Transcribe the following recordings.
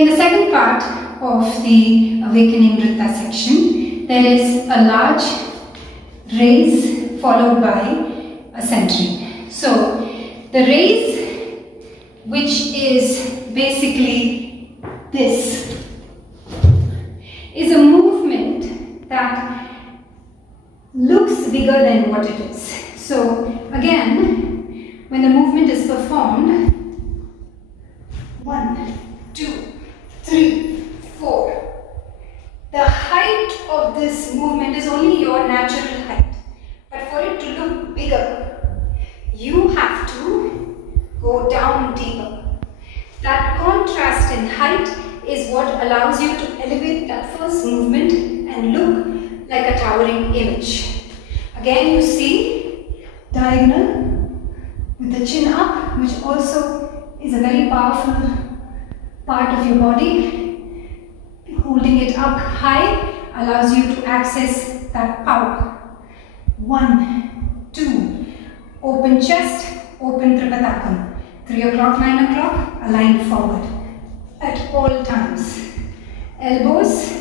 In the second part of the Awakening Nritta section, there is a large raise followed by a centering. So, the raise, which is basically this, is a movement that looks bigger than what it is. So, again, when the movement is performed, 1, 2, 3, 4. The height of this movement is only your natural height. But for it to look bigger, you have to go down deeper. That contrast in height is what allows you to elevate that first movement and look like a towering image. Again, you see diagonal with the chin up, which also is a very powerful part of your body. Holding it up high allows you to access that power. 1, 2, open chest, open Tripatakam. 3 o'clock, 9 o'clock, align forward at all times. Elbows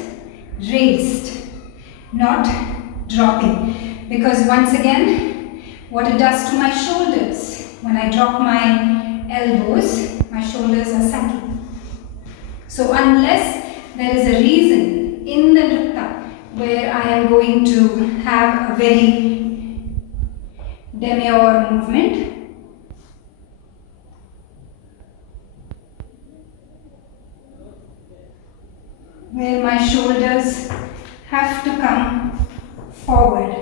raised, not dropping. Because once again, what it does to my shoulders, when I drop my elbows, my shoulders are sagging. So unless there is a reason in the nritta where I am going to have a very demure movement, where my shoulders have to come forward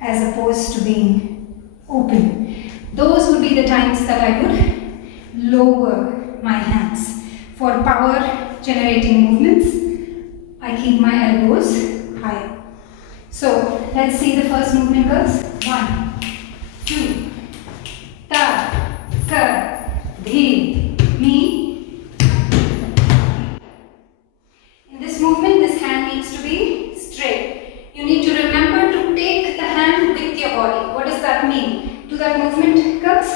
as opposed to being open, those would be the times that I would lower my hands. For power generating movements, I keep my elbows high. So let's see the first movement, girls. 1, 2, ta, ka, dhi, mi. In this movement, this hand needs to be straight. You need to remember to take the hand with your body. What does that mean? Do that movement, girls.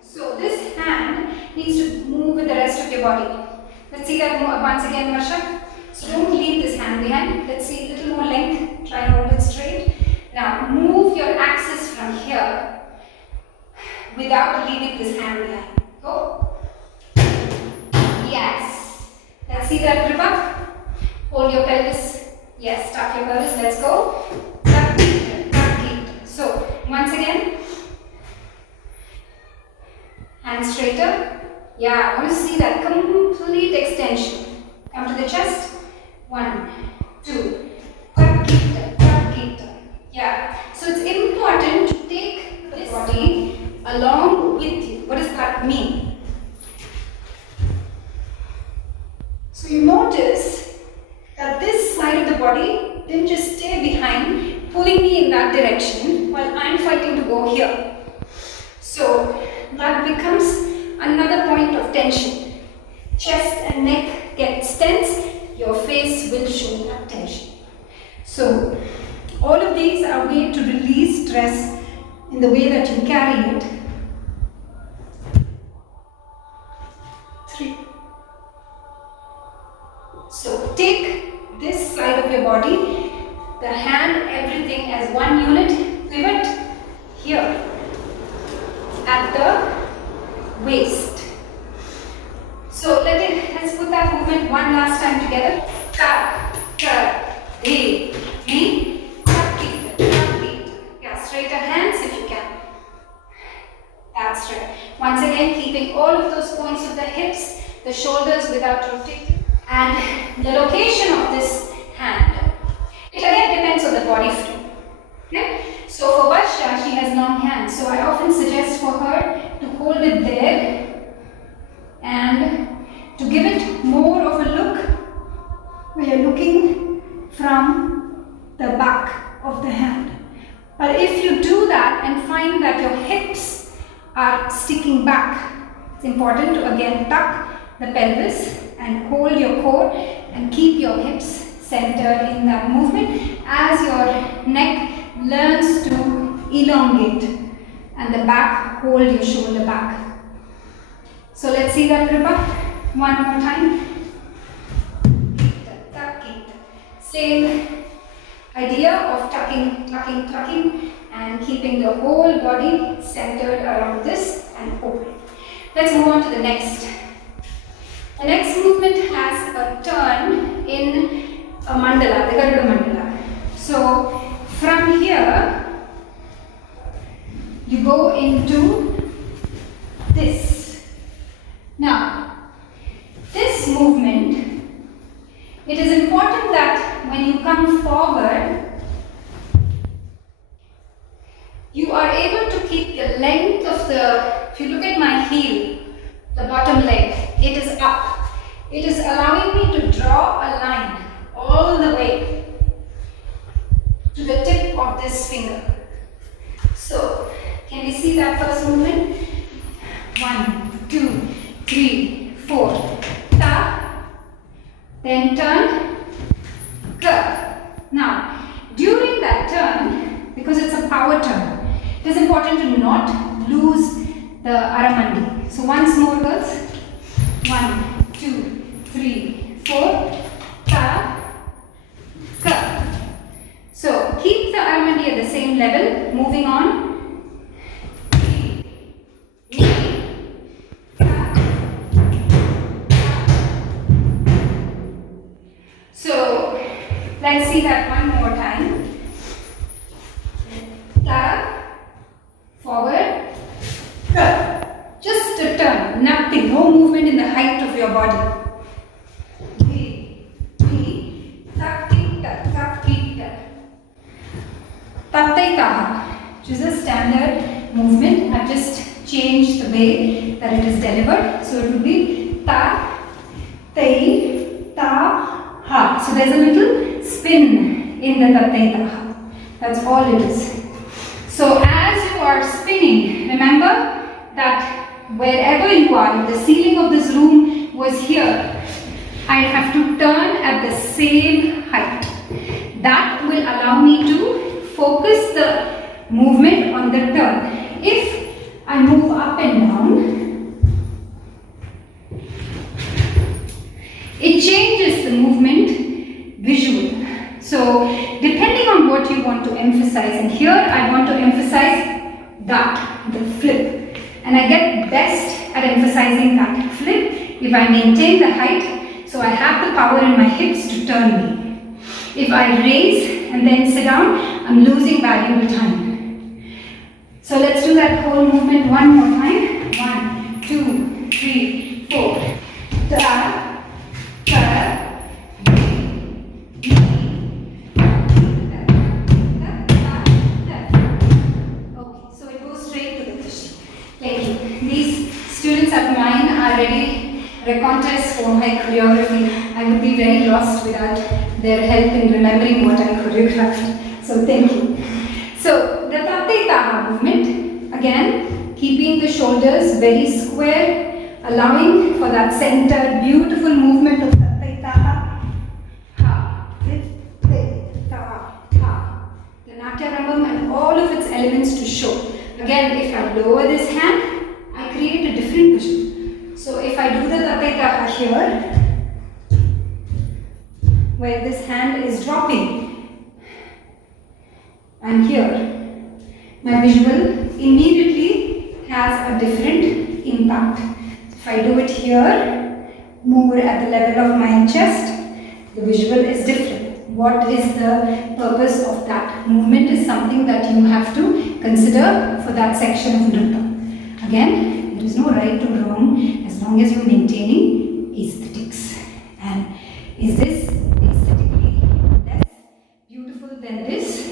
So this hand needs to move with the rest of your body. Let's see that once again, Varsha. So don't leave this hand behind. Let's see a little more length. Try and hold it straight. Now move your axis from here without leaving this hand behind. Go. Yes. Let's see that Kripa. Hold your pelvis. Yes, tuck your pelvis. Let's go. Tuck it. So once again, hand straighter. Yeah, I want to see that complete extension. Come to the chest. 1, 2. Tuck it. Yeah. So it's important to take this body along with you. What does that mean? So you notice that this side of the body didn't just stay behind, pulling me in that direction while I'm fighting to go here. So that becomes another point of tension. Chest and neck get tense, your face will show that tension. So all of these are a way to release stress in the way that you carry it. 3. So take this side of your body, the hand, everything as one unit, pivot here at the waist. So let's put that movement one last time together. Ta, ta, di, mi, tuck it. Yeah, straighter hands if you can. That's right. Once again, keeping all of those points of the hips, the shoulders without rotating. And the location of this hand, it again depends on the body frame. Okay? So for Varsha, she has long hands. So I often suggest for her to hold it there and to give it more of a look where you're looking from the back of the hand. But if you do that and find that your hips are sticking back, it's important to again tuck the pelvis and hold your core and keep your hips centered in that movement as your neck learns to elongate and the back, hold your shoulder back. So let's see that Kripa one more time. Same idea of tucking and keeping the whole body centered around this and open. Let's move on to the next. The next movement has a turn in a mandala, the Garuda mandala. So from here, you go into this. Now, this movement, it is important that when you come forward, you are able to keep the length of the, if you look at my heel, the bottom leg, it is up. It is allowing me to draw a line all the way to the tip of this finger. So, can we see that first movement? 1, 2, 3, 4. Ta, then turn, curve. Now, during that turn, because it's a power turn, it is important to not lose the aramandi. So once more girls. 1, 2, 3, 4. Ta, curve. So keep the aramandi at the same level. Moving on. So let's see that one more time. Ta, forward, curve. Just a turn, nothing, no movement in the height of your body. Tattai, which is a standard movement. I've just changed the way that it is delivered. So it will be ta, tai, ta, ha. So there's a little spin in the tattai taha. That's all it is. So as you are spinning, remember that wherever you are, the ceiling of this room was here. I have to turn at the same height. That will allow me to focus the movement on the turn. If I move up and down, it changes the movement visual. So depending on what you want to emphasize, and here I want to emphasize that, the flip. And I get best at emphasizing that flip if I maintain the height, so I have the power in my hips to turn me. If I raise and then sit down, I'm losing valuable time. So let's do that whole movement one more time. 1, 2, 3, 4. Ta, ta, okay, so it goes straight to the Krishna. Thank you. These students of mine are ready recontest for my choreography. I would be very lost without their help in remembering what I choreographed. So thank you. So the Tattai Taha movement, again, keeping the shoulders very square, allowing for that centered, beautiful movement of Tattai Taha. Ha, Tattai Taha, ha. The Natya Rambam and all of its elements to show. Again, if I lower this hand, I create a different vision. So if I do the Tattai Taha here, where this hand is dropping, and here, my visual immediately has a different impact. If I do it here, more at the level of my chest, the visual is different. What is the purpose of that movement is something that you have to consider for that section of Nritta. Again, there is no right or wrong as long as you are maintaining aesthetics. And is this aesthetically less beautiful than this?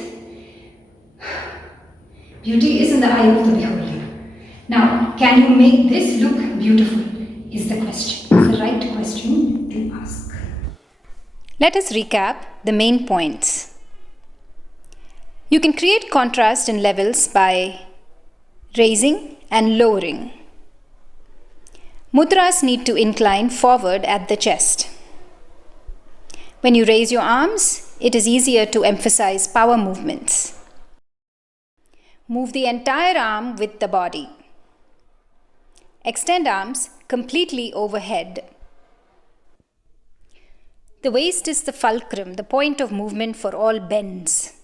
Beauty is in the eye of the beholder. Now, can you make this look beautiful? Is the question. It's the right question to ask. Let us recap the main points. You can create contrast in levels by raising and lowering. Mudras need to incline forward at the chest. When you raise your arms, it is easier to emphasize power movements. Move the entire arm with the body. Extend arms completely overhead. The waist is the fulcrum, the point of movement for all bends.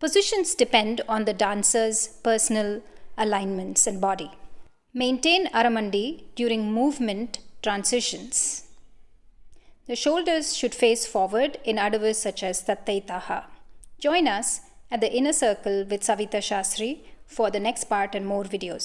Positions depend on the dancer's personal alignments and body. Maintain Aramandi during movement transitions. The shoulders should face forward in adavas such as Tattaitaha. Join us at the inner circle with Savitha Sastry for the next part and more videos.